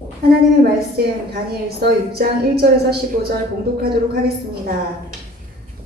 하나님의 말씀 다니엘서 6장 1절에서 15절 봉독하도록 하겠습니다.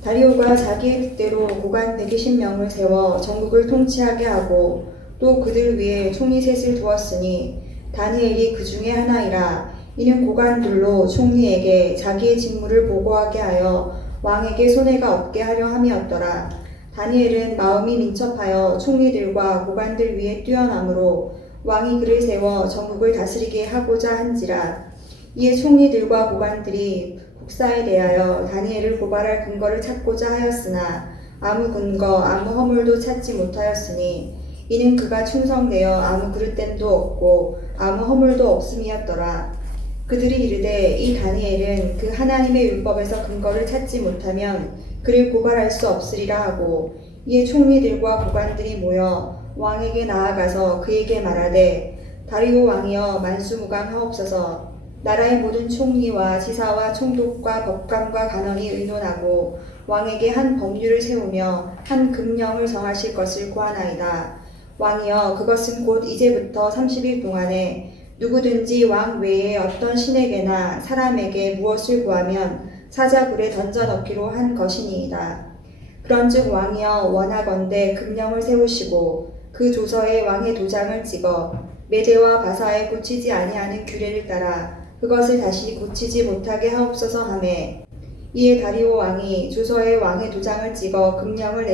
다리오가 자기의 뜻대로 고관 120명을 세워 전국을 통치하게 하고 또 그들 위에 총리 셋을 두었으니 다니엘이 그 중에 하나이라. 이는 고관들로 총리에게 자기의 직무를 보고하게 하여 왕에게 손해가 없게 하려 함이었더라. 다니엘은 마음이 민첩하여 총리들과 고관들 위에 뛰어나므로 왕이 그를 세워 전국을 다스리게 하고자 한지라. 이에 총리들과 고관들이 국사에 대하여 다니엘을 고발할 근거를 찾고자 하였으나 아무 근거 아무 허물도 찾지 못하였으니 이는 그가 충성되어 아무 그릇됨도 없고 아무 허물도 없음이었더라. 그들이 이르되 이 다니엘은 그 하나님의 율법에서 근거를 찾지 못하면 그를 고발할 수 없으리라 하고, 이에 총리들과 고관들이 모여 왕에게 나아가서 그에게 말하되 다리오 왕이여 만수무강하옵소서. 나라의 모든 총리와 지사와 총독과 법관과 간원이 의논하고 왕에게 한 법률을 세우며 한 금령을 정하실 것을 구하나이다. 왕이여 그것은 곧 이제부터 30일 동안에 누구든지 왕 외에 어떤 신에게나 사람에게 무엇을 구하면 사자굴에 던져 넣기로 한 것이니이다. 그런즉 왕이여 원하건대 금령을 세우시고 그 조서에 왕의 도장을 찍어 메대와 바사에 고치지 아니하는 규례를 따라 그것을 다시 고치지 못하게 하옵소서 하매, 이에 다리오 왕이 조서에 왕의 도장을 찍어 금령을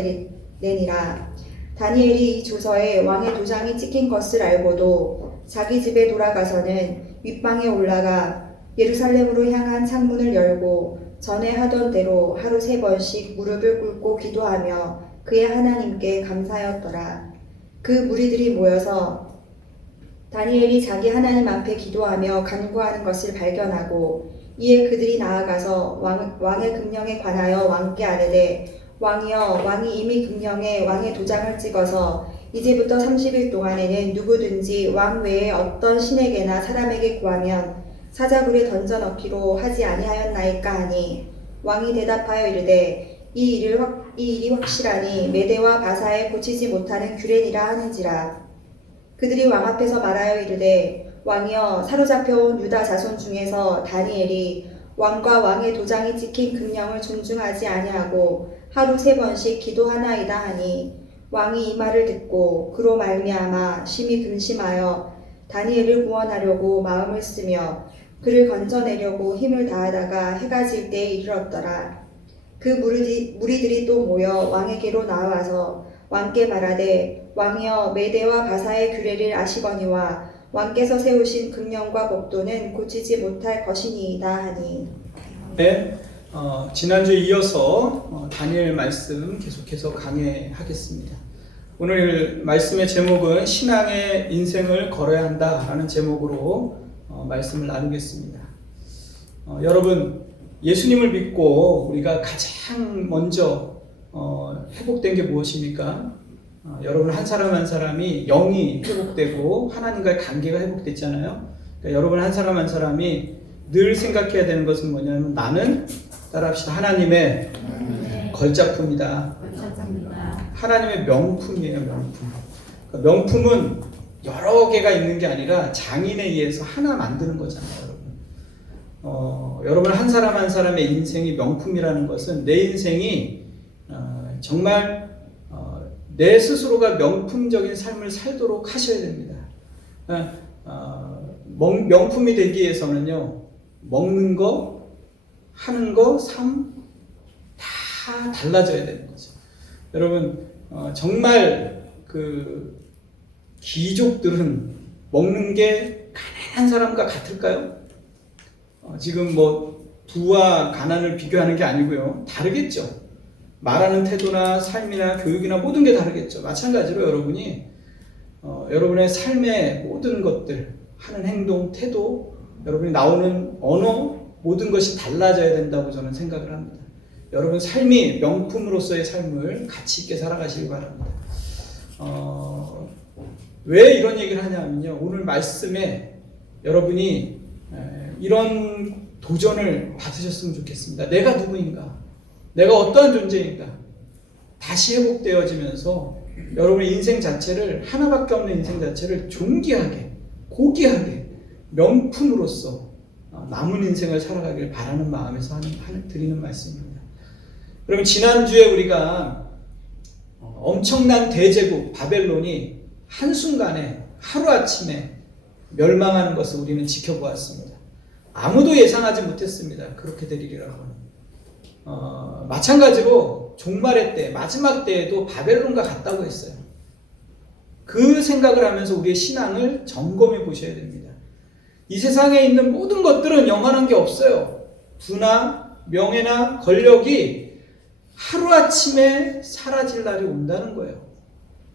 내니라. 다니엘이 이 조서에 왕의 도장이 찍힌 것을 알고도 자기 집에 돌아가서는 윗방에 올라가 예루살렘으로 향한 창문을 열고 전에 하던 대로 하루 3번씩 무릎을 꿇고 기도하며 그의 하나님께 감사하였더라. 그 무리들이 모여서 다니엘이 자기 하나님 앞에 기도하며 간구하는 것을 발견하고, 이에 그들이 나아가서 왕의 금령에 관하여 왕께 아뢰되 왕이여 왕이 이미 금령에 왕의 도장을 찍어서 이제부터 30일 동안에는 누구든지 왕 외에 어떤 신에게나 사람에게 구하면 사자굴에 던져 넣기로 하지 아니하였나이까 하니, 왕이 대답하여 이르되 이 일이 확실하니 메대와 바사에 고치지 못하는 규례니라 하는지라. 그들이 왕 앞에서 말하여 이르되 왕이여 사로잡혀온 유다 자손 중에서 다니엘이 왕과 왕의 도장이 찍힌 금령을 존중하지 아니하고 하루 3번씩 기도하나이다 하니, 왕이 이 말을 듣고 그로 말미암아 심히 근심하여 다니엘을 구원하려고 마음을 쓰며 그를 건져내려고 힘을 다하다가 해가 질 때에 이르렀더라. 그 무리들이 또 모여 왕에게로 나와서 왕께 말하되 왕이여 메대와 바사의 규례를 아시거니와 왕께서 세우신 금령과 법도는 고치지 못할 것이니이다 하니. 네, 지난주에 이어서 다니엘 말씀 계속해서 강해하겠습니다. 오늘 말씀의 제목은 신앙의 인생을 걸어야 한다라는 제목으로 말씀을 나누겠습니다. 여러분, 예수님을 믿고 우리가 가장 먼저 회복된 게 무엇입니까? 여러분 한 사람 한 사람이 영이 회복되고 하나님과의 관계가 회복됐잖아요. 그러니까 여러분 한 사람 한 사람이 늘 생각해야 되는 것은 뭐냐면 나는 따라합시다. 하나님의 걸작품이다. 하나님의 명품이에요. 명품. 그러니까 명품은 여러 개가 있는 게 아니라 장인에 의해서 하나 만드는 거잖아요. 여러분 한 사람 한 사람의 인생이 명품이라는 것은 내 인생이 정말 내 스스로가 명품적인 삶을 살도록 하셔야 됩니다. 명품이 되기 위해서는요, 먹는 거, 하는 거, 삶 다 달라져야 되는 거죠. 여러분, 정말 그 귀족들은 먹는 게 가난한 사람과 같을까요? 지금 뭐 부와 가난을 비교하는 게 아니고요, 다르겠죠. 말하는 태도나 삶이나 교육이나 모든 게 다르겠죠. 마찬가지로 여러분이 여러분의 삶의 모든 것들, 하는 행동, 태도, 여러분이 나오는 언어, 모든 것이 달라져야 된다고 저는 생각을 합니다. 여러분 삶이 명품으로서의 삶을 가치 있게 살아가시기 바랍니다. 왜 이런 얘기를 하냐면요, 오늘 말씀에 여러분이 이런 도전을 받으셨으면 좋겠습니다. 내가 누구인가? 내가 어떠한 존재인가? 다시 회복되어지면서 여러분의 인생 자체를, 하나밖에 없는 인생 자체를 존귀하게, 고귀하게, 명품으로서 남은 인생을 살아가길 바라는 마음에서 드리는 말씀입니다. 그러면 지난주에 우리가 엄청난 대제국 바벨론이 한순간에 하루아침에 멸망하는 것을 우리는 지켜보았습니다. 아무도 예상하지 못했습니다. 그렇게 되리라고는. 마찬가지로 종말의 때, 마지막 때에도 바벨론과 같다고 했어요. 그 생각을 하면서 우리의 신앙을 점검해 보셔야 됩니다. 이 세상에 있는 모든 것들은 영원한 게 없어요. 부나 명예나 권력이 하루아침에 사라질 날이 온다는 거예요.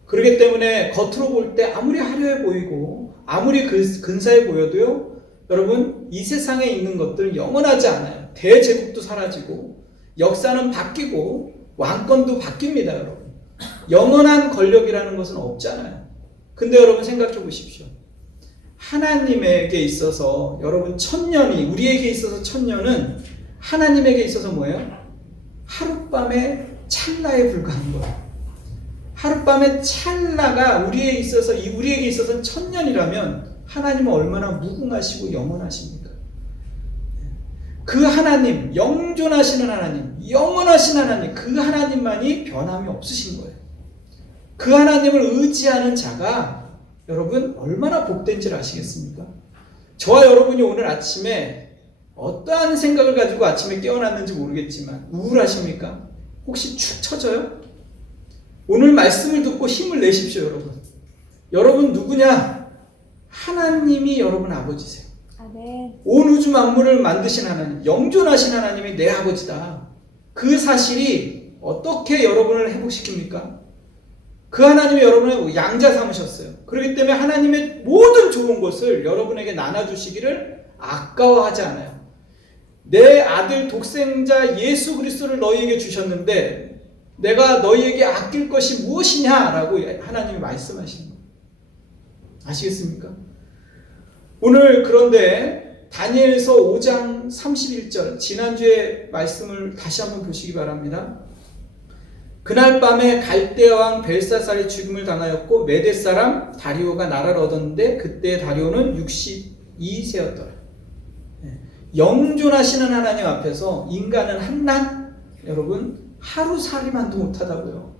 그렇기 때문에 겉으로 볼 때 아무리 화려해 보이고 아무리 근사해 보여도요, 여러분, 이 세상에 있는 것들은 영원하지 않아요. 대제국도 사라지고 역사는 바뀌고 왕권도 바뀝니다, 여러분. 영원한 권력이라는 것은 없잖아요. 근데 여러분 생각해 보십시오. 하나님에게 있어서 여러분 천년이, 우리에게 있어서 천년은 하나님에게 있어서 뭐예요? 하룻밤의 찰나에 불과한 거예요. 하룻밤의 찰나가 우리에게 있어서 천년이라면 하나님은 얼마나 무궁하시고 영원하십니까? 그 하나님, 영존하시는 하나님, 영원하신 하나님, 그 하나님만이 변함이 없으신 거예요. 그 하나님을 의지하는 자가 여러분 얼마나 복된지를 아시겠습니까? 저와 여러분이 오늘 아침에 어떠한 생각을 가지고 아침에 깨어났는지 모르겠지만 우울하십니까? 혹시 축 처져요? 오늘 말씀을 듣고 힘을 내십시오, 여러분. 여러분 누구냐? 하나님이 여러분 아버지세요. 아멘. 온 우주 만물을 만드신 하나님, 영존하신 하나님이 내 아버지다. 그 사실이 어떻게 여러분을 회복시킵니까? 그 하나님이 여러분을 양자 삼으셨어요. 그렇기 때문에 하나님의 모든 좋은 것을 여러분에게 나눠주시기를 아까워하지 않아요. 내 아들 독생자 예수 그리스도를 너희에게 주셨는데 내가 너희에게 아낄 것이 무엇이냐라고 하나님이 말씀하시는 거예요. 아시겠습니까? 오늘 그런데 다니엘서 5장 31절 지난주에 말씀을 다시 한번 보시기 바랍니다. 그날 밤에 갈대아 왕 벨사살이 죽임을 당하였고 메대 사람 다리오가 나라를 얻었는데 그때 다리오는 62세였더라. 영존하시는 하나님 앞에서 인간은 한낱 여러분 하루살이만도 못하다고요.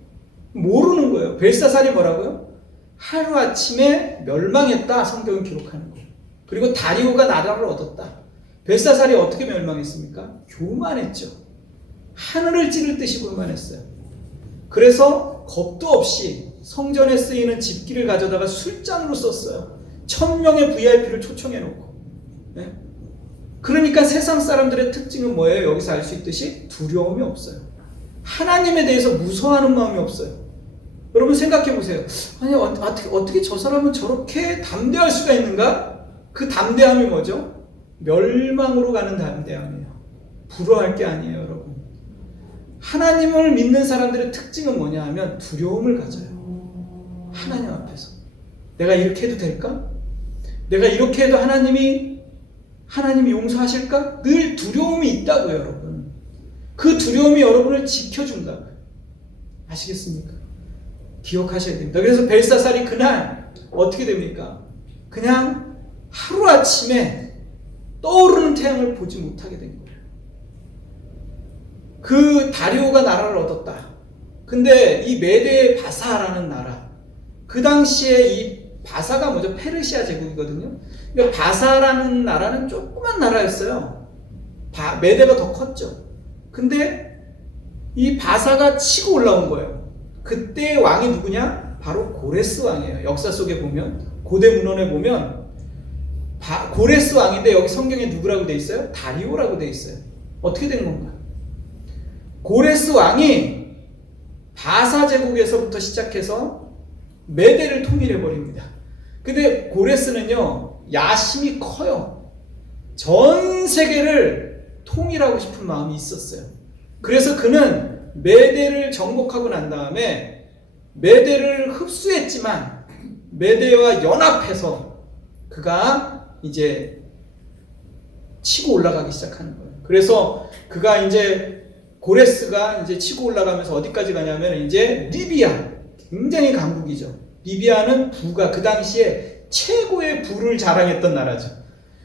모르는 거예요. 벨사살이 뭐라고요? 하루아침에 멸망했다, 성경은 기록하는 거예요. 그리고 다리오가 나라를 얻었다. 벨사살이 어떻게 멸망했습니까? 교만했죠. 하늘을 찌를 듯이 교만했어요. 그래서 겁도 없이 성전에 쓰이는 집기를 가져다가 술잔으로 썼어요. 1000명의 VIP를 초청해놓고. 네? 그러니까 세상 사람들의 특징은 뭐예요? 여기서 알 수 있듯이 두려움이 없어요. 하나님에 대해서 무서워하는 마음이 없어요. 여러분 생각해 보세요. 아니 어떻게 저 사람은 저렇게 담대할 수가 있는가? 그 담대함이 뭐죠? 멸망으로 가는 담대함이에요. 부러워할 게 아니에요, 여러분. 하나님을 믿는 사람들의 특징은 뭐냐 하면 두려움을 가져요. 하나님 앞에서. 내가 이렇게 해도 될까? 내가 이렇게 해도 하나님이 용서하실까? 늘 두려움이 있다고요, 여러분. 그 두려움이 여러분을 지켜준다고요. 아시겠습니까? 기억하셔야 됩니다. 그래서 벨사살이 그날 어떻게 됩니까? 그냥 하루아침에 떠오르는 태양을 보지 못하게 된 거예요. 그 다리오가 나라를 얻었다. 근데 이 메데 바사라는 나라, 그 당시에 이 바사가 뭐죠? 페르시아 제국이거든요. 그러니까 바사라는 나라는 조그만 나라였어요. 메데가 더 컸죠. 근데 이 바사가 치고 올라온 거예요. 그때 왕이 누구냐? 바로 고레스 왕이에요. 역사 속에 보면, 고대 문헌에 보면 고레스 왕인데 여기 성경에 누구라고 돼 있어요? 다리오라고 돼 있어요. 어떻게 된 건가? 고레스 왕이 바사 제국에서부터 시작해서 메데를 통일해 버립니다. 근데 고레스는요, 야심이 커요. 전 세계를 통일하고 싶은 마음이 있었어요. 그래서 그는 메데를 정복하고 난 다음에 메데를 흡수했지만 메데와 연합해서 그가 이제 치고 올라가기 시작하는 거예요. 그래서 그가 이제 고레스가 이제 치고 올라가면서 어디까지 가냐면 이제 리비아, 굉장히 강국이죠. 리비아는 부가 그 당시에 최고의 부를 자랑했던 나라죠.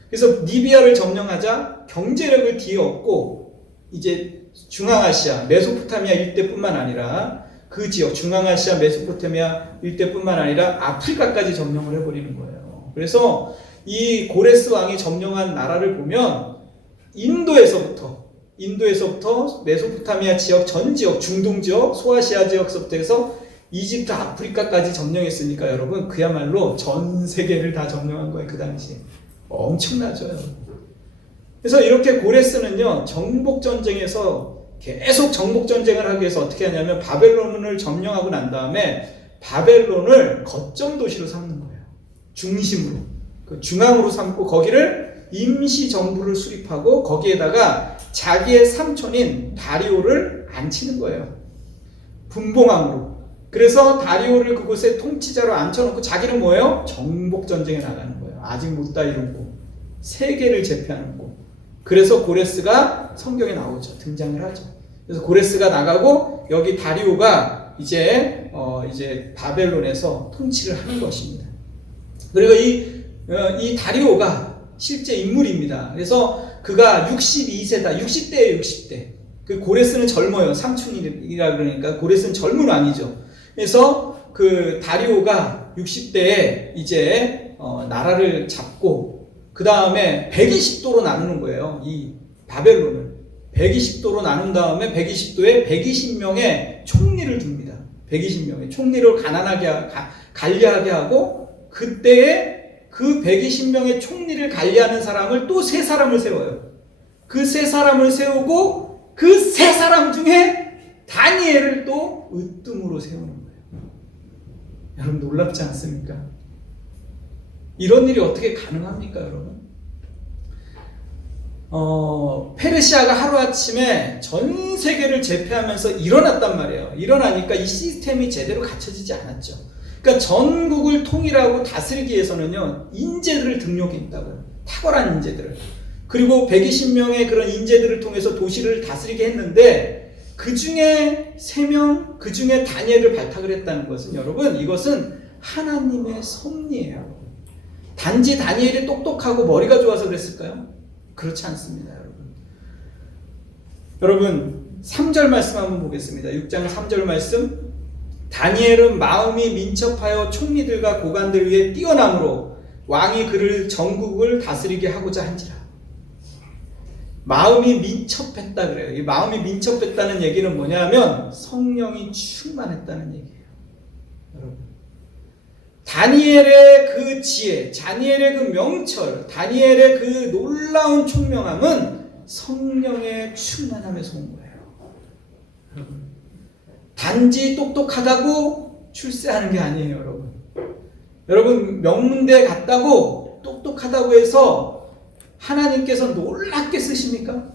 그래서 리비아를 점령하자 경제력을 뒤에 얻고 이제 중앙아시아, 메소포타미아 일대뿐만 아니라 그 지역 중앙아시아, 메소포타미아 일대뿐만 아니라 아프리카까지 점령을 해버리는 거예요. 그래서 이 고레스 왕이 점령한 나라를 보면 인도에서부터 메소포타미아 지역 전 지역, 중동 지역, 소아시아 지역서부터 해서 이집트, 아프리카까지 점령했으니까 여러분 그야말로 전 세계를 다 점령한 거예요. 그 당시에 엄청나죠. 그래서 이렇게 고레스는요 정복 전쟁에서 계속 정복 전쟁을 하기 위해서 어떻게 하냐면 바벨론을 점령하고 난 다음에 바벨론을 거점 도시로 삼는 거예요. 중심으로, 그 중앙으로 삼고 거기를 임시 정부를 수립하고 거기에다가 자기의 삼촌인 다리오를 앉히는 거예요. 분봉왕으로. 그래서 다리오를 그곳에 통치자로 앉혀놓고 자기는 뭐예요? 정복 전쟁에 나가는 거예요. 아직 못 다 이루고 세계를 제패하는 곳. 그래서 고레스가 성경에 나오죠. 등장을 하죠. 그래서 고레스가 나가고 여기 다리오가 이제 바벨론에서 통치를 하는 것입니다. 그리고 이 다리오가 실제 인물입니다. 그래서 그가 62세다. 60대예요, 60대. 그 고레스는 젊어요. 삼촌이라 그러니까 고레스는 젊은 왕이죠. 그래서 그 다리오가 60대에 이제 나라를 잡고 그 다음에 120도로 나누는 거예요. 이 바벨론을 120도로 나눈 다음에 120도에 120명의 총리를 둡니다. 120명의 총리를 관리하게 하고 그때에 그 120명의 총리를 관리하는 사람을 또 3사람을 세워요. 그 3사람을 세우고 그 3사람 중에 다니엘을 또 으뜸으로 세우는 거예요. 여러분 놀랍지 않습니까? 이런 일이 어떻게 가능합니까, 여러분? 페르시아가 하루아침에 전 세계를 제패하면서 일어났단 말이에요. 일어나니까 이 시스템이 제대로 갖춰지지 않았죠. 그러니까 전국을 통일하고 다스리기 위해서는요, 인재들을 등용했다고요. 탁월한 인재들을. 그리고 120명의 그런 인재들을 통해서 도시를 다스리게 했는데, 그 중에 3명, 그 중에 다니엘을 발탁을 했다는 것은 여러분, 이것은 하나님의 섭리예요. 단지 다니엘이 똑똑하고 머리가 좋아서 그랬을까요? 그렇지 않습니다, 여러분. 여러분, 3절 말씀 한번 보겠습니다. 6장 3절 말씀. 다니엘은 마음이 민첩하여 총리들과 고관들 위에 뛰어남으로 왕이 그를 전국을 다스리게 하고자 한지라. 마음이 민첩했다 그래요. 이 마음이 민첩했다는 얘기는 뭐냐면 성령이 충만했다는 얘기예요. 여러분, 다니엘의 그 지혜, 다니엘의 그 명철, 다니엘의 그 놀라운 총명함은 성령의 충만함에서 온 거예요. 여러분, 단지 똑똑하다고 출세하는 게 아니에요, 여러분. 여러분, 명문대 갔다고 똑똑하다고 해서 하나님께서 놀랍게 쓰십니까?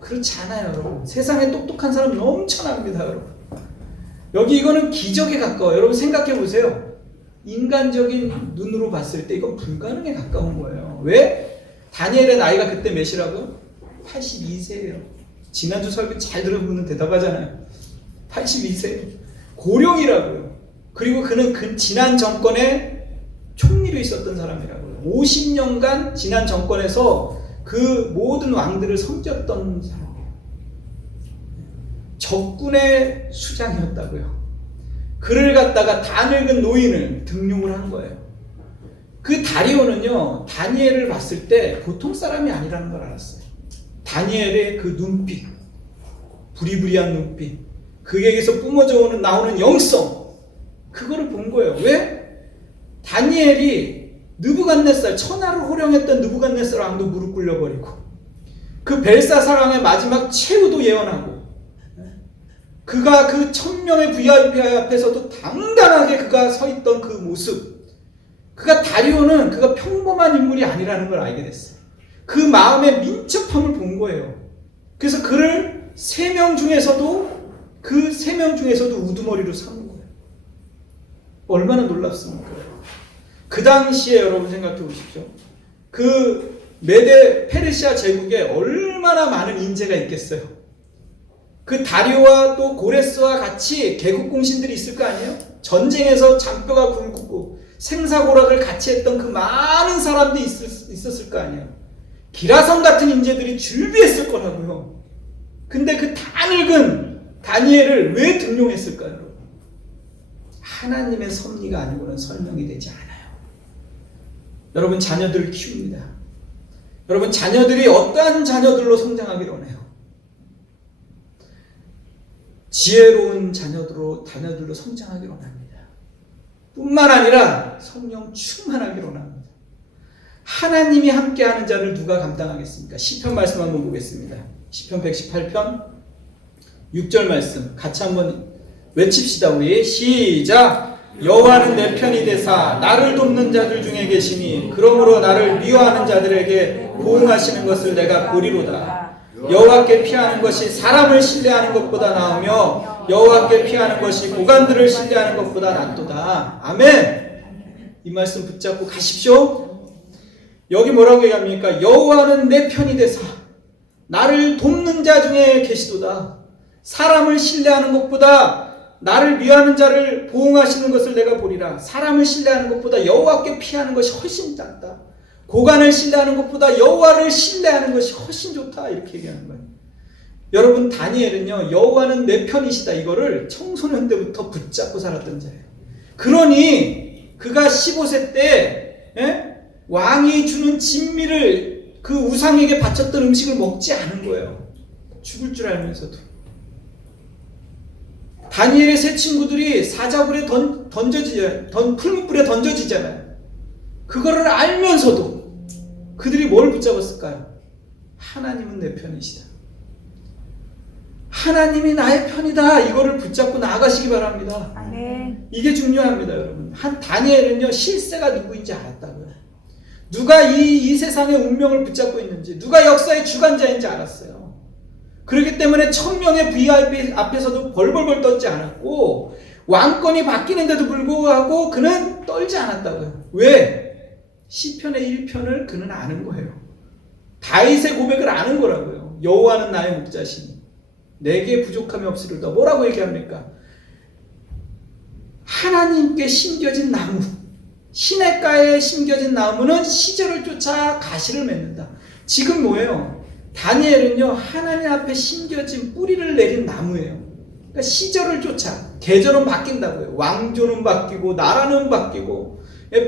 그렇지 않아요, 여러분. 세상에 똑똑한 사람은 넘쳐납니다, 여러분. 여기 이거는 기적에 가까워요. 여러분 생각해 보세요. 인간적인 눈으로 봤을 때 이건 불가능에 가까운 거예요. 왜? 다니엘의 나이가 그때 몇이라고요? 82세예요. 지난주 설교 잘 들어보면 대답하잖아요. 82세. 고령이라고요. 그리고 그는 그 지난 정권의 총리로 있었던 사람이라고요. 50년간 지난 정권에서 그 모든 왕들을 섬겼던 사람이에요. 적군의 수장이었다고요. 그를 갖다가 다 늙은 노인을 등용을 한 거예요. 그 다리오는요, 다니엘을 봤을 때 보통 사람이 아니라는 걸 알았어요. 다니엘의 그 눈빛, 부리부리한 눈빛, 그에게서 뿜어져 나오는 영성, 그거를 본 거예요. 왜? 다니엘이 느부갓네살, 천하를 호령했던 느부갓네살 왕도 무릎 꿇려버리고, 그 벨사살 왕의 마지막 최후도 예언하고, 그가 그 1000명의 VIP 앞에서도 당당하게 그가 서 있던 그 모습, 다리오는 그가 평범한 인물이 아니라는 걸 알게 됐어요. 그 마음의 민첩함을 본 거예요. 그래서 그를 3명 중에서도 우두머리로 삼은 거예요. 얼마나 놀랍습니까? 그 당시에 여러분 생각해 보십시오. 그 메데 페르시아 제국에 얼마나 많은 인재가 있겠어요. 그 다리오와 또 고레스와 같이 개국공신들이 있을 거 아니에요? 전쟁에서 잔뼈가 굵고 생사고락을 같이 했던 그 많은 사람들이 있었을 거 아니에요. 기라성 같은 인재들이 줄비했을 거라고요. 근데 그 다 늙은 다니엘을 왜 등용했을까요, 여러분? 하나님의 섭리가 아니고는 설명이 되지 않아요. 여러분, 자녀들을 키웁니다. 여러분, 자녀들이 어떠한 자녀들로 성장하기를 원해요? 지혜로운 자녀들로 성장하기를 원합니다. 뿐만 아니라 성령 충만하기를 원합니다. 하나님이 함께하는 자를 누가 감당하겠습니까? 시편 말씀 한번 보겠습니다. 시편 118편 6절 말씀 같이 한번 외칩시다. 우리 시작. 여호와는 내 편이 되사 나를 돕는 자들 중에 계시니 그러므로 나를 미워하는 자들에게 보응하시는 것을 내가 보리로다. 여호와께 피하는 것이 사람을 신뢰하는 것보다 나으며 여호와께 피하는 것이 고관들을 신뢰하는 것보다 낫도다. 아멘. 이 말씀 붙잡고 가십시오. 여기 뭐라고 얘기합니까? 여호와는 내 편이 되사 나를 돕는 자 중에 계시도다. 사람을 신뢰하는 것보다 나를 미워하는 자를 보응하시는 것을 내가 보리라. 사람을 신뢰하는 것보다 여호와께 피하는 것이 훨씬 낫다. 고관을 신뢰하는 것보다 여호와를 신뢰하는 것이 훨씬 좋다. 이렇게 얘기하는 거예요. 여러분, 다니엘은요, 여호와는 내 편이시다. 이거를 청소년 때부터 붙잡고 살았던 자예요. 그러니 그가 15세 때 왕이 주는 진미를 그 우상에게 바쳤던 음식을 먹지 않은 거예요. 죽을 줄 알면서도. 다니엘의 세 친구들이 사자불에 풀무불에 던져지잖아요. 그거를 알면서도 그들이 뭘 붙잡았을까요? 하나님은 내 편이시다. 하나님이 나의 편이다. 이거를 붙잡고 나아가시기 바랍니다. 아멘. 이게 중요합니다, 여러분. 다니엘은요, 실세가 누구인지 알았다고요. 누가 이 세상의 운명을 붙잡고 있는지, 누가 역사의 주관자인지 알았어요. 그렇기 때문에 1000명의 VIP 앞에서도 벌벌벌 떨지 않았고, 왕권이 바뀌는데도 불구하고 그는 떨지 않았다고요. 왜? 시편의 1편을 그는 아는 거예요. 다윗의 고백을 아는 거라고요. 여호와는 나의 목자시니 내게 부족함이 없으리로다. 뭐라고 얘기합니까? 하나님께 심겨진 나무, 시냇가에 심겨진 나무는 시절을 쫓아 가시를 맺는다. 지금 뭐예요? 다니엘은요, 하나님 앞에 심겨진 뿌리를 내린 나무예요. 그러니까 시절을 쫓아, 계절은 바뀐다고요. 왕조는 바뀌고 나라는 바뀌고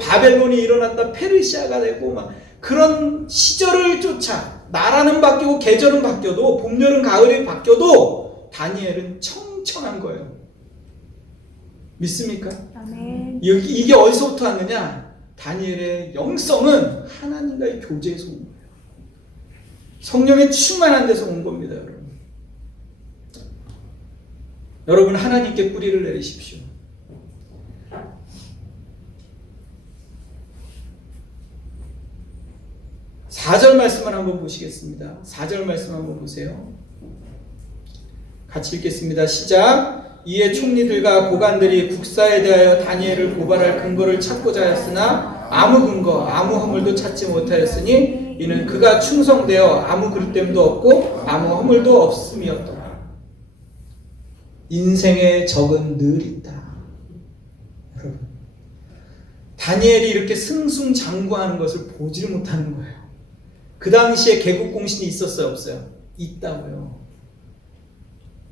바벨론이 일어났다 페르시아가 되고 막 그런 시절을 쫓아 나라는 바뀌고 계절은 바뀌어도 봄, 여름, 가을이 바뀌어도 다니엘은 청청한 거예요. 믿습니까? 아멘. 이게 어디서부터 왔느냐? 다니엘의 영성은 하나님과의 교제에서 온 거예요. 성령의 충만한 데서 온 겁니다, 여러분. 여러분, 하나님께 뿌리를 내리십시오. (4절) 말씀을 한번 보시겠습니다. 4절 말씀 한번 보세요. 같이 읽겠습니다. 시작. 이에 총리들과 고관들이 국사에 대하여 다니엘을 고발할 근거를 찾고자 하였으나 아무 근거, 아무 허물도 찾지 못하였으니 이는 그가 충성되어 아무 그릇됨도 없고 아무 허물도 없음이었더라. 인생의 적은 늘 있다. 여러분, 다니엘이 이렇게 승승장구하는 것을 보지를 못하는 거예요. 그 당시에 개국공신이 있었어요, 없어요? 있다고요.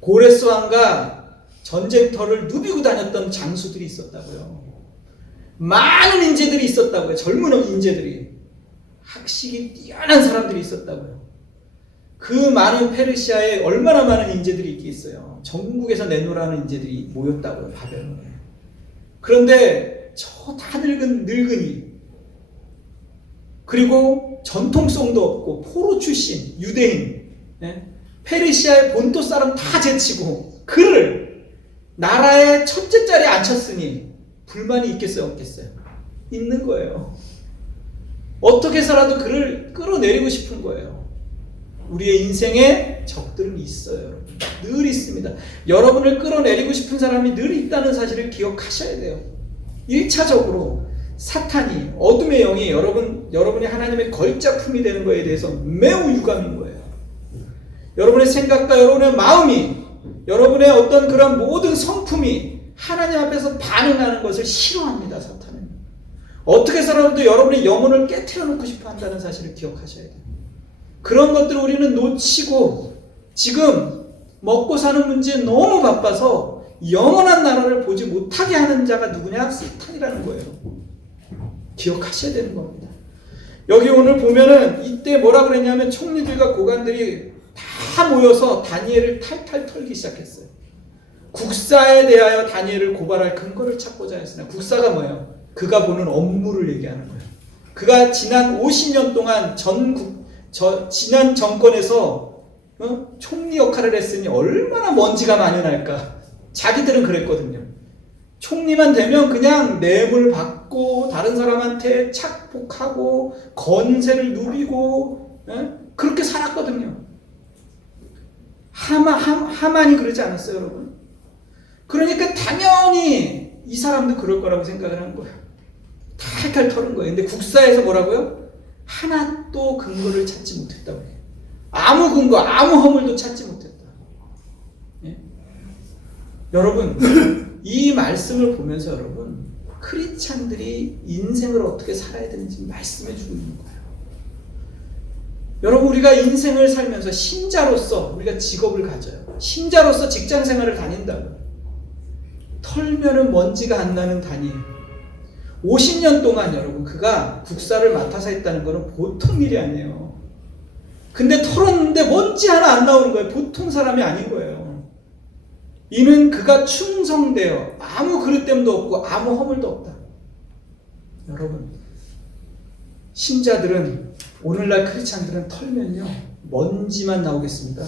고레스 왕과 전쟁터를 누비고 다녔던 장수들이 있었다고요. 많은 인재들이 있었다고요. 젊은 인재들이. 학식이 뛰어난 사람들이 있었다고요. 그 많은 페르시아에 얼마나 많은 인재들이 있겠어요. 전국에서 내놓으라는 인재들이 모였다고요, 바벨론에. 그런데 저 다 늙은 늙은이, 그리고 전통성도 없고 포로 출신 유대인, 페르시아의 본토 사람 다 제치고 그를 나라의 첫째 자리에 앉혔으니 불만이 있겠어요, 없겠어요? 있는 거예요. 어떻게 해서라도 그를 끌어내리고 싶은 거예요. 우리의 인생에 적들은 있어요, 여러분. 늘 있습니다. 여러분을 끌어내리고 싶은 사람이 늘 있다는 사실을 기억하셔야 돼요. 1차적으로 사탄이, 어둠의 영이 여러분이 하나님의 걸작품이 되는 것에 대해서 매우 유감인 거예요. 여러분의 생각과 여러분의 마음이, 여러분의 어떤 그런 모든 성품이 하나님 앞에서 반응하는 것을 싫어합니다, 사탄은. 어떻게 해서라도 여러분의 영혼을 깨트려 놓고 싶어 한다는 사실을 기억하셔야 돼요. 그런 것들을 우리는 놓치고 지금 먹고 사는 문제에 너무 바빠서 영원한 나라를 보지 못하게 하는 자가 누구냐? 사탄이라는 거예요. 기억하셔야 되는 겁니다. 여기 오늘 보면은 이때 뭐라 그랬냐면 총리들과 고관들이 다 모여서 다니엘을 탈탈 털기 시작했어요. 국사에 대하여 다니엘을 고발할 근거를 찾고자 했으나 국사가 뭐예요? 그가 보는 업무를 얘기하는 거예요. 그가 지난 50년 동안 지난 정권에서 총리 역할을 했으니 얼마나 먼지가 많이 날까. 자기들은 그랬거든요. 총리만 되면 그냥 뇌물 받고 다른 사람한테 착복하고 건세를 누리고 그렇게 살았거든요. 하만이 그러지 않았어요, 여러분? 그러니까 당연히 이 사람도 그럴 거라고 생각을 한 거예요. 탈탈 털은 거예요. 근데 국사에서 뭐라고요? 하나도 근거를 찾지 못했다고 해요. 아무 근거, 아무 허물도 찾지 못했다. 예? 여러분, 이 말씀을 보면서 여러분, 크리스찬들이 인생을 어떻게 살아야 되는지 말씀해 주고 있는 거예요. 여러분, 우리가 인생을 살면서 신자로서 우리가 직업을 가져요. 신자로서 직장 생활을 다닌다고. 털면은 먼지가 안 나는 다니엘. 50년 동안 여러분 그가 국사를 맡아서 했다는 것은 보통 일이 아니에요. 근데 털었는데 먼지 하나 안 나오는 거예요. 보통 사람이 아닌 거예요. 이는 그가 충성되어 아무 그릇됨도 없고 아무 허물도 없다. 여러분, 신자들은 오늘날 크리스찬들은 털면요 먼지만 나오겠습니다.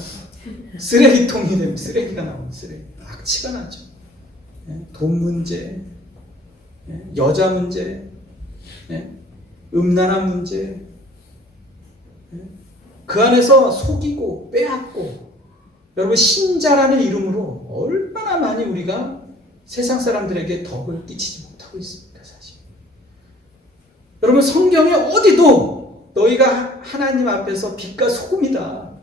쓰레기통이 되면 쓰레기가 나오는 쓰레기. 악취가 나죠. 돈 문제, 여자 문제, 음란한 문제, 그 안에서 속이고 빼앗고. 여러분, 신자라는 이름으로 얼마나 많이 우리가 세상 사람들에게 덕을 끼치지 못하고 있습니까, 사실. 여러분, 성경에 어디도 너희가 하나님 앞에서 빛과 소금이다,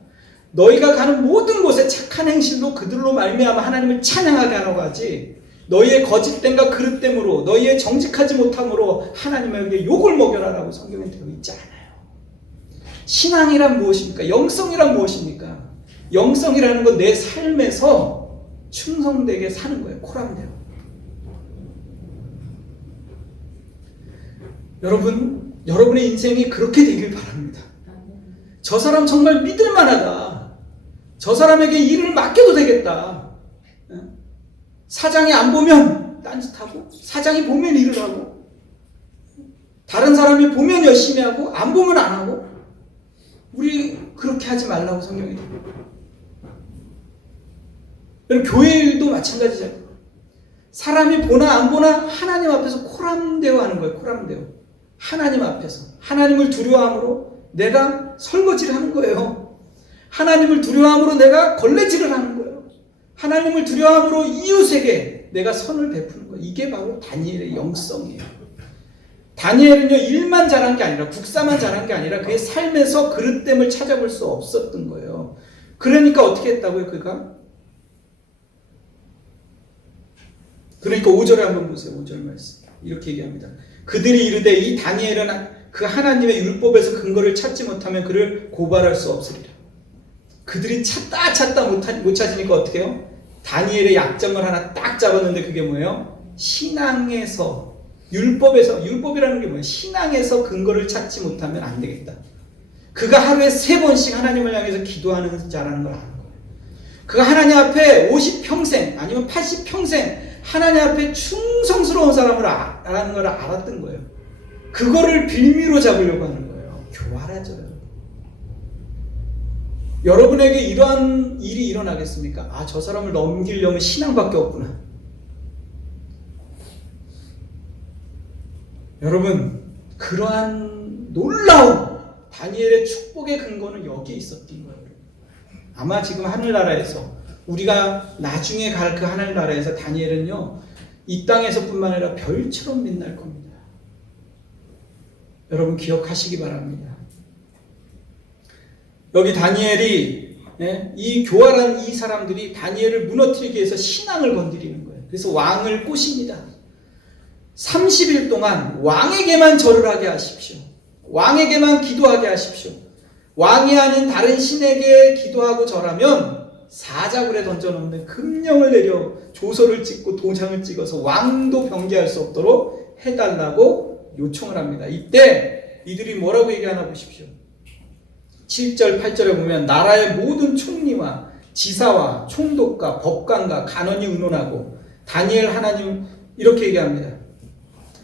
너희가 가는 모든 곳에 착한 행실로 그들로 말미암아 하나님을 찬양하게 하라고 하지, 너희의 거짓됨과 그릇됨으로 너희의 정직하지 못함으로 하나님에게 욕을 먹여라라고 성경에 되어 있지 않아요. 신앙이란 무엇입니까? 영성이란 무엇입니까? 영성이라는 건 내 삶에서 충성되게 사는 거예요. 코람대로. 여러분의 인생이 그렇게 되길 바랍니다. 저 사람 정말 믿을 만하다. 저 사람에게 일을 맡겨도 되겠다. 사장이 안 보면 딴짓하고, 사장이 보면 일을 하고, 다른 사람이 보면 열심히 하고, 안 보면 안 하고. 우리 그렇게 하지 말라고 성경이 됩니다. 교회 일도 마찬가지잖아요. 사람이 보나 안 보나 하나님 앞에서 코람데오 하는 거예요. 코람데오. 하나님 앞에서. 하나님을 두려워함으로 내가 설거지를 하는 거예요. 하나님을 두려워함으로 내가 걸레질을 하는 거예요. 하나님을 두려워함으로 이웃에게 내가 선을 베푸는 거예요. 이게 바로 다니엘의 영성이에요. 다니엘은요, 일만 잘한 게 아니라, 국사만 잘한 게 아니라 그의 삶에서 그릇됨을 찾아볼 수 없었던 거예요. 그러니까 어떻게 했다고요, 그가? 그러니까 5절에 한번 보세요. 5절 말씀. 이렇게 얘기합니다. 그들이 이르되 이 다니엘은 그 하나님의 율법에서 근거를 찾지 못하면 그를 고발할 수 없으리라. 그들이 찾다 못 찾으니까 어떻게 해요? 다니엘의 약점을 하나 딱 잡았는데 그게 뭐예요? 신앙에서, 율법이라는 게 뭐예요? 신앙에서 근거를 찾지 못하면 안 되겠다. 그가 하루에 3번씩 하나님을 향해서 기도하는 자라는 걸 아는 거예요. 그가 하나님 앞에 50평생 아니면 80평생 하나님 앞에 충성스러운 사람이라는 걸 알았던 거예요. 그거를 빌미로 잡으려고 하는 거예요. 교활하죠. 여러분에게 이러한 일이 일어나겠습니까? 아, 저 사람을 넘기려면 신앙밖에 없구나. 여러분, 그러한 놀라운 다니엘의 축복의 근거는 여기에 있었던 거예요. 아마 지금 하늘나라에서, 우리가 나중에 갈 그 하늘나라에서 다니엘은요, 이 땅에서뿐만 아니라 별처럼 빛날 겁니다. 여러분 기억하시기 바랍니다. 여기 다니엘이, 이 교활한 이 사람들이 다니엘을 무너뜨리기 위해서 신앙을 건드리는 거예요. 그래서 왕을 꼬십니다. 30일 동안 왕에게만 절을 하게 하십시오. 왕에게만 기도하게 하십시오. 왕이 아닌 다른 신에게 기도하고 절하면 사자굴에 던져놓는 금령을 내려 조서를 찍고 도장을 찍어서 왕도 병개할 수 없도록 해달라고 요청을 합니다. 이때 이들이 뭐라고 얘기하나 보십시오. 7절 8절에 보면 나라의 모든 총리와 지사와 총독과 법관과 간원이 의논하고 다니엘 하나님 이렇게 얘기합니다.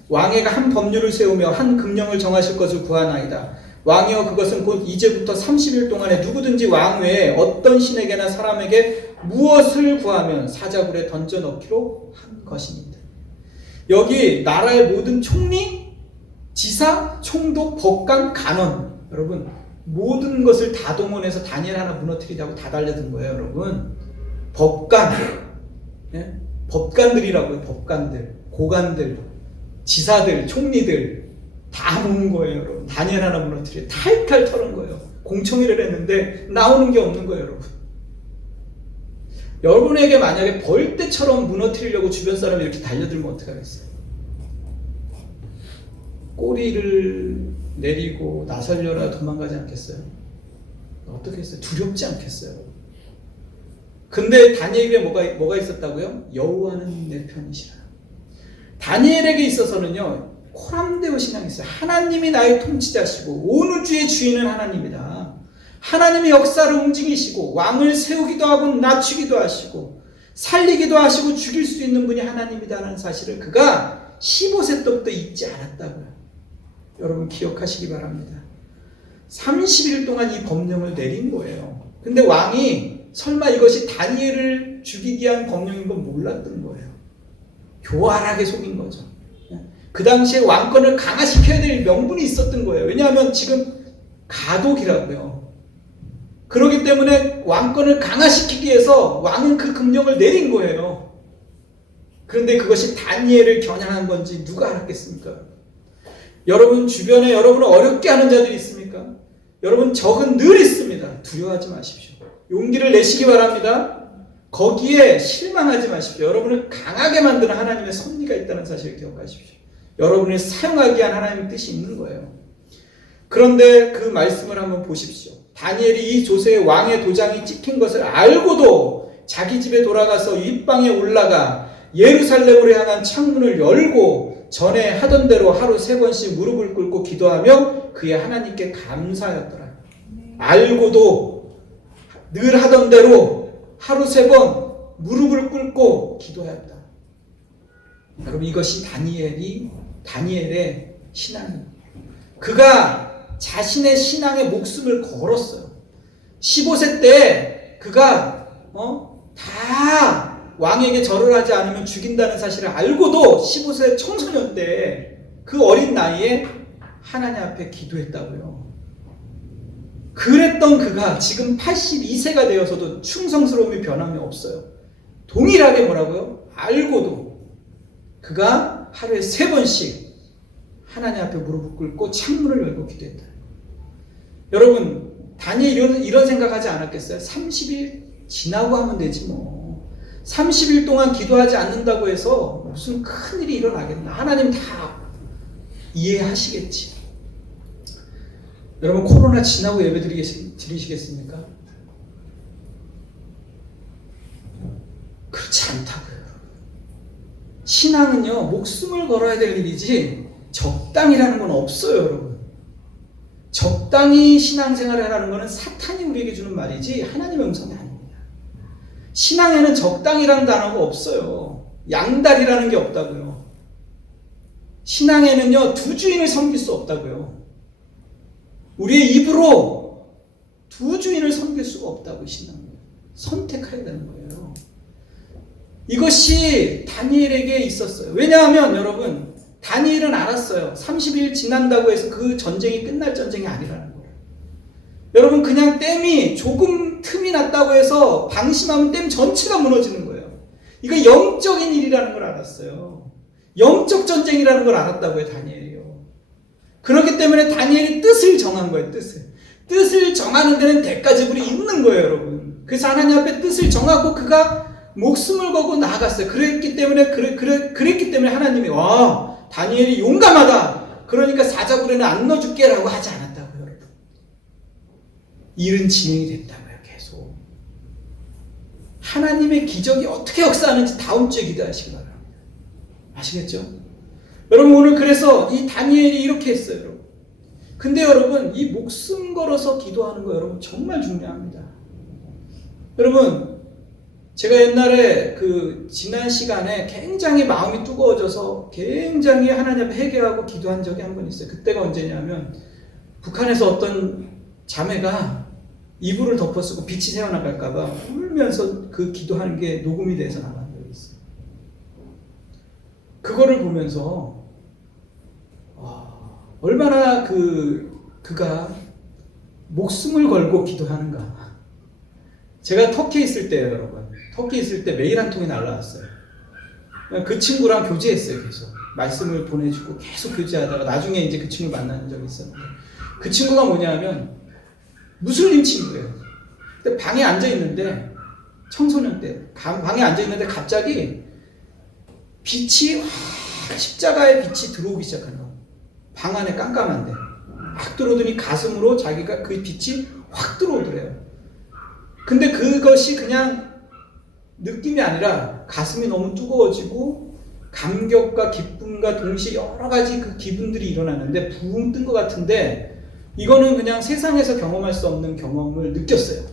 왕회가 한 법률을 세우며 한 금령을 정하실 것을 구하나이다. 왕이여 그것은 곧 이제부터 30일 동안에 누구든지 왕 외에 어떤 신에게나 사람에게 무엇을 구하면 사자굴에 던져 넣기로 한 것입니다. 여기 나라의 모든 총리, 지사, 총독, 법관, 간원, 여러분 모든 것을 다 동원해서 다니엘 하나 무너뜨리자고 다 달려든 거예요. 여러분 법관, 예? 법관들이라고요. 법관들, 고관들, 지사들, 총리들 다 모은 거예요. 여러분 다니엘 하나 무너뜨려 탈탈 털은 거예요. 공청회를 했는데 나오는 게 없는 거예요. 여러분 여러분에게 만약에 벌떼처럼 무너뜨리려고 주변 사람이 이렇게 달려들면 어떡하겠어요? 꼬리를 내리고 나설려라 도망가지 않겠어요? 어떻게 했어요? 두렵지 않겠어요? 근데 다니엘에게 뭐가 있었다고요? 여호와는 내 편이시라. 다니엘에게 있어서는요 코람데오 신앙이 있어요. 하나님이 나의 통치자시고 온 우주의 주인은 하나님이다. 하나님이 역사를 움직이시고 왕을 세우기도 하고 낮추기도 하시고 살리기도 하시고 죽일 수 있는 분이 하나님이다라는 사실을 그가 15세 때부터 잊지 않았다고요. 여러분 기억하시기 바랍니다. 30일 동안 이 법령을 내린 거예요. 근데 왕이 설마 이것이 다니엘을 죽이기 위한 법령인 건 몰랐던 거예요. 교활하게 속인 거죠. 그 당시에 왕권을 강화시켜야 될 명분이 있었던 거예요. 왜냐하면 지금 가독이라고요. 그렇기 때문에 왕권을 강화시키기 위해서 왕은 그 금령을 내린 거예요. 그런데 그것이 다니엘을 겨냥한 건지 누가 알았겠습니까? 여러분 주변에 여러분을 어렵게 하는 자들이 있습니까? 여러분 적은 늘 있습니다. 두려워하지 마십시오. 용기를 내시기 바랍니다. 거기에 실망하지 마십시오. 여러분을 강하게 만드는 하나님의 섭리가 있다는 사실을 기억하십시오. 여러분을 사용하기 위한 하나님의 뜻이 있는 거예요. 그런데 그 말씀을 한번 보십시오. 다니엘이 이 조세의 왕의 도장이 찍힌 것을 알고도 자기 집에 돌아가서 윗방에 올라가 예루살렘으로 향한 창문을 열고 전에 하던 대로 하루 3번씩 무릎을 꿇고 기도하며 그의 하나님께 감사하였더라. 알고도 늘 하던 대로 하루 3번 무릎을 꿇고 기도하였다. 여러분 이것이 다니엘의 신앙입니다. 그가 자신의 신앙에 목숨을 걸었어요. 15세 때 그가 다 왕에게 절을 하지 않으면 죽인다는 사실을 알고도 15세 청소년 때 그 어린 나이에 하나님 앞에 기도했다고요. 그랬던 그가 지금 82세가 되어서도 충성스러움이 변함이 없어요. 동일하게 뭐라고요? 알고도 그가 하루에 3번씩 하나님 앞에 무릎을 꿇고 창문을 열고 기도했다. 여러분 다니엘 이런 생각하지 않았겠어요? 30일 지나고 하면 되지 뭐. 30일 동안 기도하지 않는다고 해서 무슨 큰일이 일어나겠나. 하나님 다 이해하시겠지. 여러분 코로나 지나고 예배 드리시겠습니까? 그렇지 않다고요. 신앙은요 목숨을 걸어야 될 일이지 적당이라는 건 없어요. 여러분 적당히 신앙생활을 하라는 것은 사탄이 우리에게 주는 말이지 하나님의 음성이 아닙니다. 신앙에는 적당이라는 단어가 없어요. 양다리라는 게 없다고요. 신앙에는요 두 주인을 섬길 수 없다고요. 우리의 입으로 두 주인을 섬길 수가 없다고 신앙은 선택해야 되는 거예요. 이것이 다니엘에게 있었어요. 왜냐하면 여러분 다니엘은 알았어요. 30일 지난다고 해서 그 전쟁이 끝날 전쟁이 아니라는 거예요. 여러분 그냥 댐이 조금 틈이 났다고 해서 방심하면 댐 전체가 무너지는 거예요. 이거 영적인 일이라는 걸 알았어요. 영적 전쟁이라는 걸 알았다고요. 다니엘이요. 그렇기 때문에 다니엘이 뜻을 정한 거예요. 뜻을 정하는 데는 대가지불이 있는 거예요. 여러분. 그래서 하나님 앞에 뜻을 정하고 그가 목숨을 걸고 나아갔어요. 그랬기 때문에 하나님이 다니엘이 용감하다, 그러니까 사자굴에는 안 넣어줄게 라고 하지 않았다고요, 여러분. 일은 진행이 됐다고요. 계속 하나님의 기적이 어떻게 역사하는지 다음 주에 기도하시기 바랍니다. 아시겠죠? 여러분, 오늘 그래서 이 다니엘이 이렇게 했어요, 여러분. 근데 여러분, 이 목숨 걸어서 기도하는 거 여러분 정말 중요합니다. 여러분, 제가 옛날에 지난 시간에 굉장히 마음이 뜨거워져서 굉장히 하나님 앞에 회개하고 기도한 적이 한 번 있어요. 그때가 언제냐면, 북한에서 어떤 자매가 이불을 덮어쓰고 빛이 새어나갈까봐 울면서 그 기도하는 게 녹음이 돼서 나간 적이 있어요. 그거를 보면서 얼마나 그가 목숨을 걸고 기도하는가. 제가 터키에 있을 때요, 여러분. 터키에 있을 때 메일 한 통이 날라왔어요. 그 친구랑 교제했어요, 계속. 말씀을 보내주고 계속 교제하다가 나중에 이제 그 친구를 만나는 적이 있었는데, 그 친구가 뭐냐면 무슬림 친구예요. 근데 방에 앉아 있는데, 청소년 때 방에 앉아 있는데 갑자기 빛이 확, 십자가의 빛이 들어오기 시작하는 거예요. 방 안에 깜깜한데 확 들어오더니 가슴으로 자기가 그 빛이 확 들어오더래요. 근데 그것이 그냥 느낌이 아니라 가슴이 너무 뜨거워지고 감격과 기쁨과 동시에 여러 가지 그 기분들이 일어나는데 붕 뜬 것 같은데, 이거는 그냥 세상에서 경험할 수 없는 경험을 느꼈어요.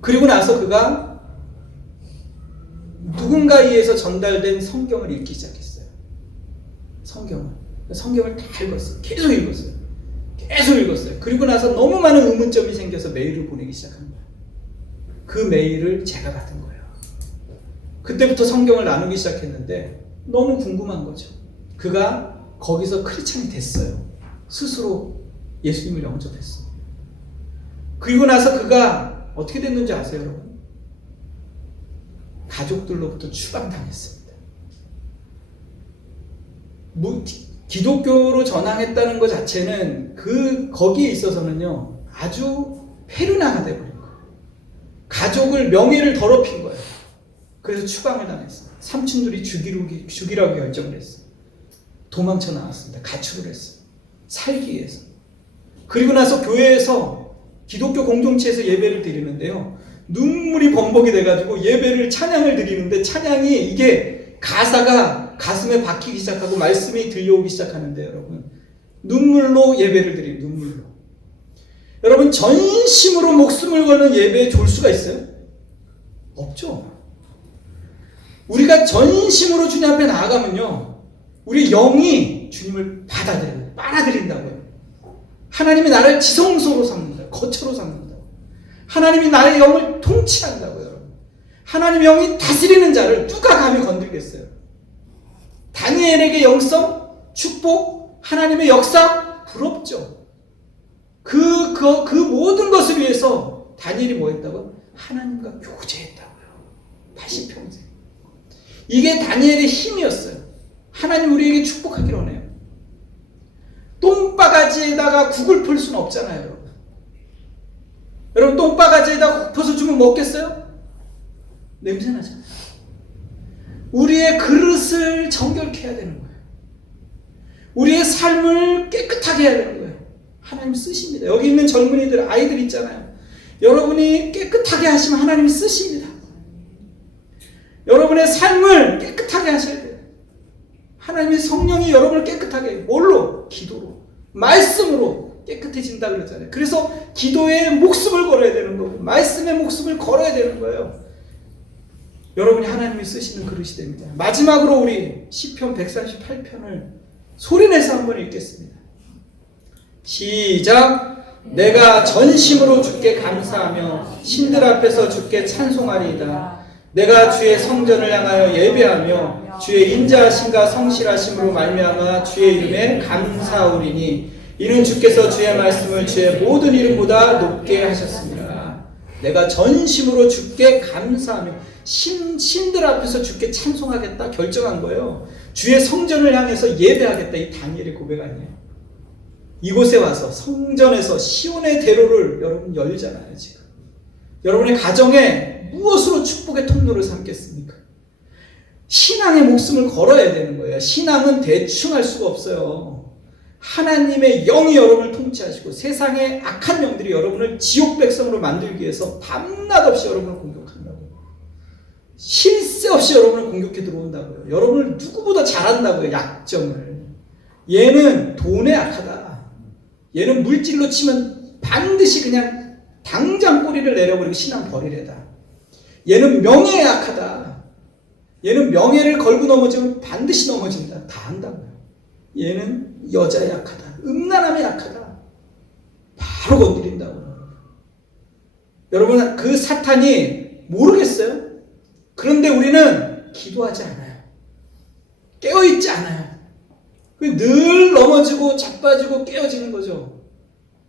그리고 나서 그가 누군가에 의해서 전달된 성경을 읽기 시작했어요. 성경을 다 읽었어요. 계속 읽었어요. 그리고 나서 너무 많은 의문점이 생겨서 메일을 보내기 시작한 거예요. 그 메일을 제가 받은 거예요. 그때부터 성경을 나누기 시작했는데 너무 궁금한 거죠. 그가 거기서 크리스찬이 됐어요. 스스로 예수님을 영접했어요. 그리고 나서 그가 어떻게 됐는지 아세요, 여러분? 가족들로부터 추방당했습니다. 기독교로 전향했다는 것 자체는 거기에 있어서는요, 아주 페르나가 돼버린 거예요. 가족을, 명예를 더럽힌 거예요. 그래서 추방을 당했어요. 삼촌들이 죽이라고 결정을 했어요. 도망쳐 나왔습니다. 가출을 했어요. 살기 위해서. 그리고 나서 교회에서, 기독교 공동체에서 예배를 드리는데요, 눈물이 범벅이 돼가지고 예배를, 찬양을 드리는데 찬양이 이게 가사가 가슴에 박히기 시작하고 말씀이 들려오기 시작하는데, 여러분, 눈물로 예배를 드리는, 눈물로. 여러분, 전심으로 목숨을 거는 예배에 좋을 수가 있어요? 없죠. 우리가 전심으로 주님 앞에 나아가면요, 우리 영이 주님을 빨아들인다고요. 하나님이 나를 지성소로 삼는다, 거처로 삼는다. 하나님이 나의 영을 통치한다고요, 여러분. 하나님의 영이 다스리는 자를 누가 감히 건들겠어요? 다니엘에게 영성, 축복, 하나님의 역사, 부럽죠. 그 모든 것을 위해서 다니엘이 뭐 했다고? 하나님과 교제했다고요. 80평생. 이게 다니엘의 힘이었어요. 하나님 우리에게 축복하기를 원해요. 똥바가지에다가 국을 풀 수는 없잖아요, 여러분. 여러분, 똥바가지에다가 국 퍼서 주면 먹겠어요? 냄새나잖아요. 우리의 그릇을 정결케 해야 되는 거예요. 우리의 삶을 깨끗하게 해야 되는 거예요. 하나님 쓰십니다. 여기 있는 젊은이들, 아이들 있잖아요. 여러분이 깨끗하게 하시면 하나님이 쓰십니다. 여러분의 삶을 깨끗하게 하셔야 돼요. 하나님의 성령이 여러분을 깨끗하게 해요. 뭘로? 기도로, 말씀으로 깨끗해진다 그러잖아요. 그래서 기도에 목숨을 걸어야 되는 거고, 말씀에 목숨을 걸어야 되는 거예요. 여러분이 하나님이 쓰시는 그릇이 됩니다. 마지막으로 우리 시편 138편을 소리내서 한번 읽겠습니다. 시작. 내가 전심으로 주께 감사하며 신들 앞에서 주께 찬송하리이다. 내가 주의 성전을 향하여 예배하며 주의 인자하심과 성실하심으로 말미암아 주의 이름에 감사하오리니 이는 주께서 주의 말씀을 주의 모든 이름보다 높게 하셨습니다. 내가 전심으로 주께 감사하며 신들 앞에서 주께 찬송하겠다 결정한 거예요. 주의 성전을 향해서 예배하겠다. 이 다니엘의 고백 아니에요? 이곳에 와서 성전에서 시온의 대로를 여러분 열잖아요. 지금 여러분의 가정에 무엇으로 축복의 통로를 삼겠습니까? 신앙의 목숨을 걸어야 되는 거예요. 신앙은 대충 할 수가 없어요. 하나님의 영이 여러분을 통치하시고 세상의 악한 영들이 여러분을 지옥 백성으로 만들기 위해서 밤낮 없이 여러분을 공격한다고요. 쉴 새 없이 여러분을 공격해 들어온다고요. 여러분을 누구보다 잘한다고요. 약점을. 얘는 돈에 약하다. 얘는 물질로 치면 반드시 그냥 당장 꼬리를 내려버리고 신앙 버리래다. 얘는 명예에 약하다. 얘는 명예를 걸고 넘어지면 반드시 넘어진다. 다 한다고요. 얘는 여자에 약하다. 음란함에 약하다. 바로 건드린다고요. 여러분, 그 사탄이 모르겠어요? 그런데 우리는 기도하지 않아요. 깨어있지 않아요. 늘 넘어지고 자빠지고 깨어지는 거죠.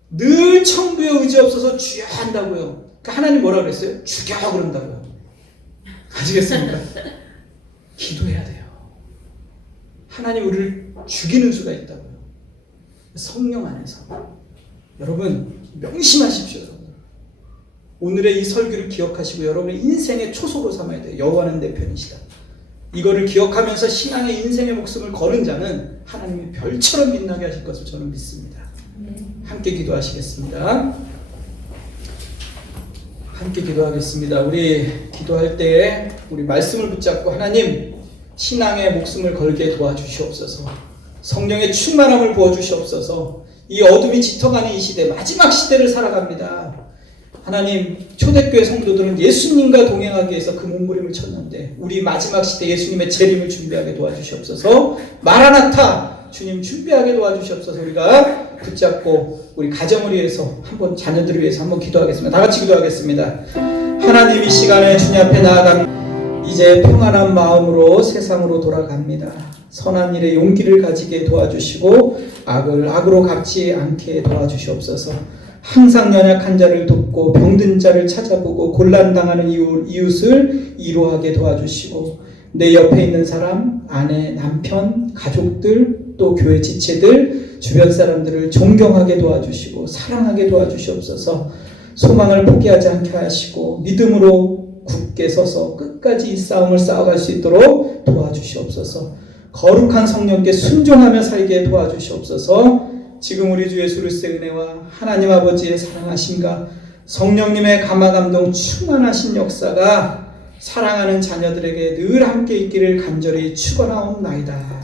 늘 천부에 의지 없어서 주여 한다고요. 그러니까 하나님 뭐라 그랬어요? 죽여 그런다고요. 아시겠습니까? 기도해야 돼요. 하나님 우리를 죽이는 수가 있다고요. 성령 안에서. 여러분 명심하십시오. 여러분. 오늘의 이 설교를 기억하시고 여러분의 인생의 초석으로 삼아야 돼요. 여호와는 내 편이시다. 이거를 기억하면서 신앙의 인생의 목숨을 거는 자는 하나님이 별처럼 빛나게 하실 것을 저는 믿습니다. 함께 기도하시겠습니다. 함께 기도하겠습니다. 우리 기도할 때 우리 말씀을 붙잡고 하나님 신앙의 목숨을 걸게 도와주시옵소서. 성령의 충만함을 부어주시옵소서. 이 어둠이 짙어가는 이 시대, 마지막 시대를 살아갑니다. 하나님, 초대교회 성도들은 예수님과 동행하기 위해서 그 몸부림을 쳤는데 우리 마지막 시대 예수님의 재림을 준비하게 도와주시옵소서. 마라나타 주님 준비하게 도와주시옵소서. 우리가 붙잡고 우리 가정을 위해서 한번, 자녀들을 위해서 한번 기도하겠습니다. 다 같이 기도하겠습니다. 하나님, 이 시간에 주님 앞에 나아갑니다. 이제 평안한 마음으로 세상으로 돌아갑니다. 선한 일에 용기를 가지게 도와주시고 악을 악으로 갚지 않게 도와주시옵소서. 항상 연약한 자를 돕고 병든 자를 찾아보고 곤란당하는 이웃을 위로하게 도와주시고 내 옆에 있는 사람, 아내, 남편, 가족들, 또 교회 지체들, 주변 사람들을 존경하게 도와주시고 사랑하게 도와주시옵소서. 소망을 포기하지 않게 하시고 믿음으로 굳게 서서 끝까지 이 싸움을 싸워갈 수 있도록 도와주시옵소서. 거룩한 성령께 순종하며 살게 도와주시옵소서. 지금 우리 주 예수 그리스도의 은혜와 하나님 아버지의 사랑하심과 성령님의 감화감동 충만하신 역사가 사랑하는 자녀들에게 늘 함께 있기를 간절히 축원하옵나이다.